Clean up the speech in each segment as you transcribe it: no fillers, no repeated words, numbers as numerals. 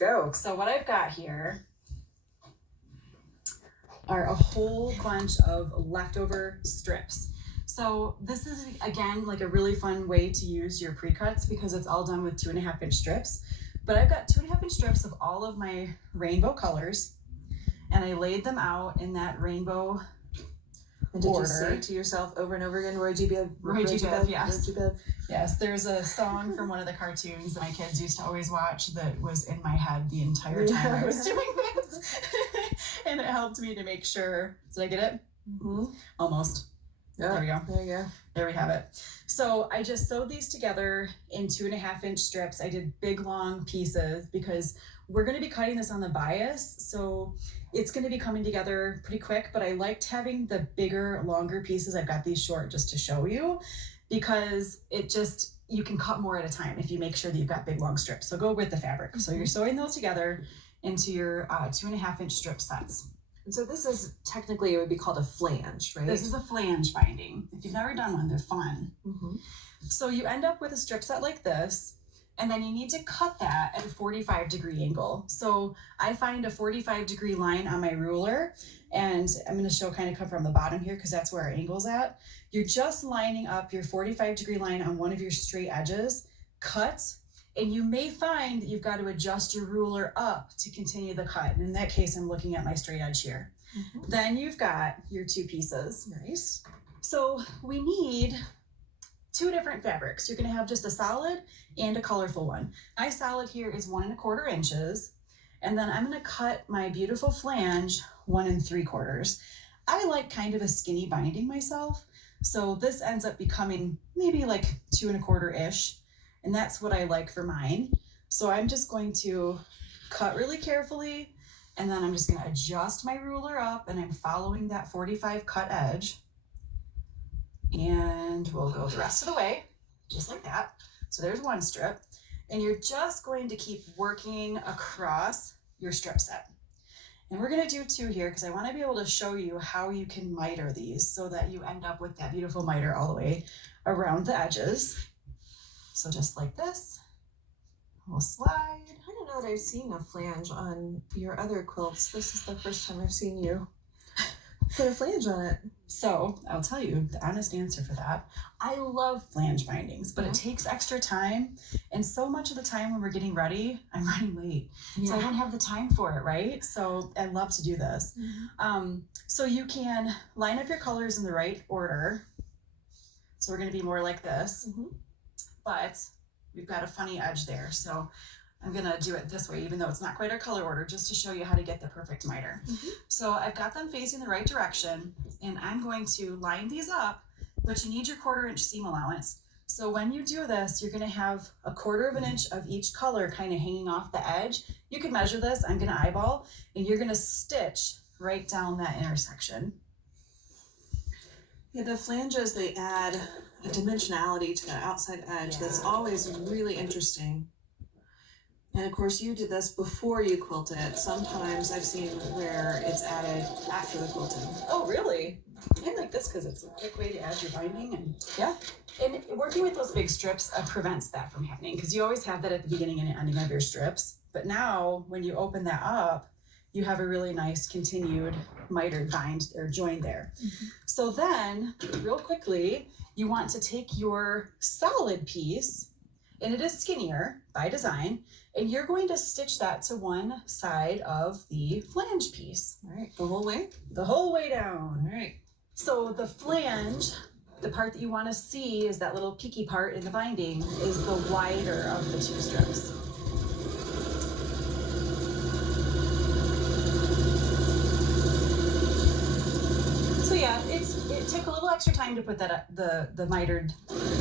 Go. So what I've got here are a whole bunch of leftover strips. So this is, again, like a really fun way to use your pre-cuts because it's all done with 2.5-inch strips. But I've got 2.5-inch strips of all of my rainbow colors, and I laid them out in that rainbow And did order. You say to yourself over and over again, Roy G. Biv? Roy G. Biv, yes. Roy G. Biv. Yes, there's a song from one of the cartoons that my kids used to always watch that was in my head the entire time I was doing this. And it helped me to make sure. Did I get it? Mm-hmm. Almost. Yeah. There we go. There you go. There we have it. So I just sewed these together in 2.5-inch strips. I did big, long pieces because we're going to be cutting this on the bias. So it's going to be coming together pretty quick, but I liked having the bigger, longer pieces. I've got these short just to show you because you can cut more at a time if you make sure that you've got big, long strips. So go with the fabric. So you're sewing those together into your 2.5-inch strip sets. And so this is technically, it would be called a flange, right? This is a flange binding. If you've never done one, they're fun. Mm-hmm. So you end up with a strip set like this, and then you need to cut that at a 45-degree angle. So I find a 45-degree line on my ruler, and I'm going to show kind of come from the bottom here because that's where our angle's at. You're just lining up your 45-degree line on one of your straight edges, cut, and you may find that you've got to adjust your ruler up to continue the cut. And in that case, I'm looking at my straight edge here. Mm-hmm. Then you've got your two pieces. Nice. So we need 2 different fabrics. You're going to have just a solid and a colorful one. My solid here is 1.25 inches. And then I'm going to cut my beautiful flange 1 3/4. I like kind of a skinny binding myself. So this ends up becoming maybe like 2.25-ish. And that's what I like for mine. So I'm just going to cut really carefully, and then I'm just going to adjust my ruler up, and I'm following that 45 cut edge. And we'll go the rest of the way, just like that. So there's one strip, and you're just going to keep working across your strip set. And we're going to do 2 here because I want to be able to show you how you can miter these so that you end up with that beautiful miter all the way around the edges. So just like this, we'll slide. I don't know that I've seen a flange on your other quilts. This is the first time I've seen you put a flange on it. So I'll tell you the honest answer for that. I love flange bindings, but it takes extra time. And so much of the time when we're getting ready, I'm running late. So I don't have the time for it, right? So I love to do this. So you can line up your colors in the right order. So we're going to be more like this. But we've got a funny edge there. So I'm going to do it this way, even though it's not quite our color order, just to show you how to get the perfect miter. So I've got them facing the right direction, and I'm going to line these up, but you need your 1/4 inch seam allowance. So when you do this, you're going to have a 1/4 inch of each color kind of hanging off the edge. You can measure this. I'm going to eyeball, and you're going to stitch right down that intersection. Yeah, the flanges, they add a dimensionality to the outside edge that's always really interesting. And of course, you did this before you quilted. Sometimes I've seen where it's added after the quilting. Oh, really? I like this because it's a quick way to add your binding. And working with those big strips prevents that from happening because you always have that at the beginning and ending of your strips. But now when you open that up, you have a really nice continued mitered bind or join there. So then, real quickly, you want to take your solid piece, and it is skinnier by design, and you're going to stitch that to one side of the flange piece. All right, the whole way? The whole way down. All right. So the flange, the part that you want to see is that little peaky part in the binding, is the wider of the 2 strips. So yeah, it took a little extra time to put that the mitered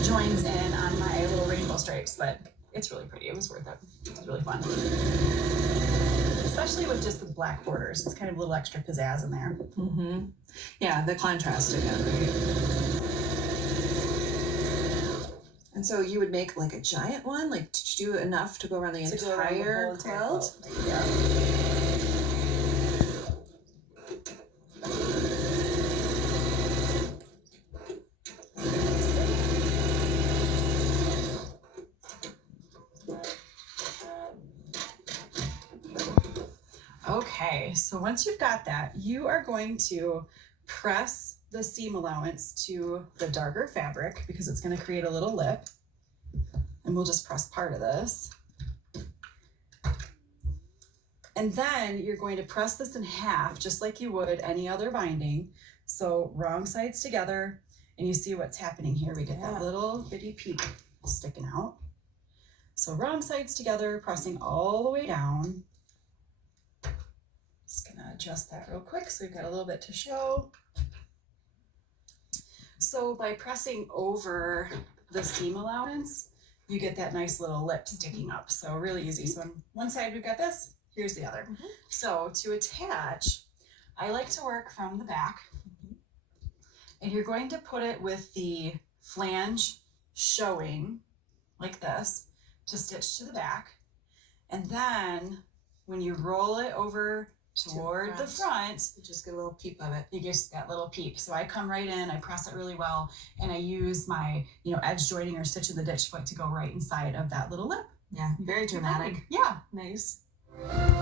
joins in on my little rainbow stripes, but it's really pretty. It was worth it. It was really fun. Especially with just the black borders. It's kind of a little extra pizzazz in there. Yeah, the contrast again, right? And so you would make like a giant one? Like, did you do enough to go around the entire quilt? Yeah. Okay, so once you've got that, you are going to press the seam allowance to the darker fabric because it's going to create a little lip. And we'll just press part of this. And then you're going to press this in half just like you would any other binding. So wrong sides together, and you see what's happening here. We get that little bitty peak sticking out. So wrong sides together, pressing all the way down. Just gonna adjust that real quick so we've got a little bit to show. So by pressing over the seam allowance, you get that nice little lip sticking up. So really easy. So on one side we've got this, here's the other. So to attach, I like to work from the back. And you're going to put it with the flange showing like this to stitch to the back. And then when you roll it over toward the front, you just get a little peep of it. You get that little peep. So I come right in, I press it really well, and I use my, edge joining or stitch in the ditch foot to go right inside of that little lip. Yeah, very dramatic. Yeah. Nice.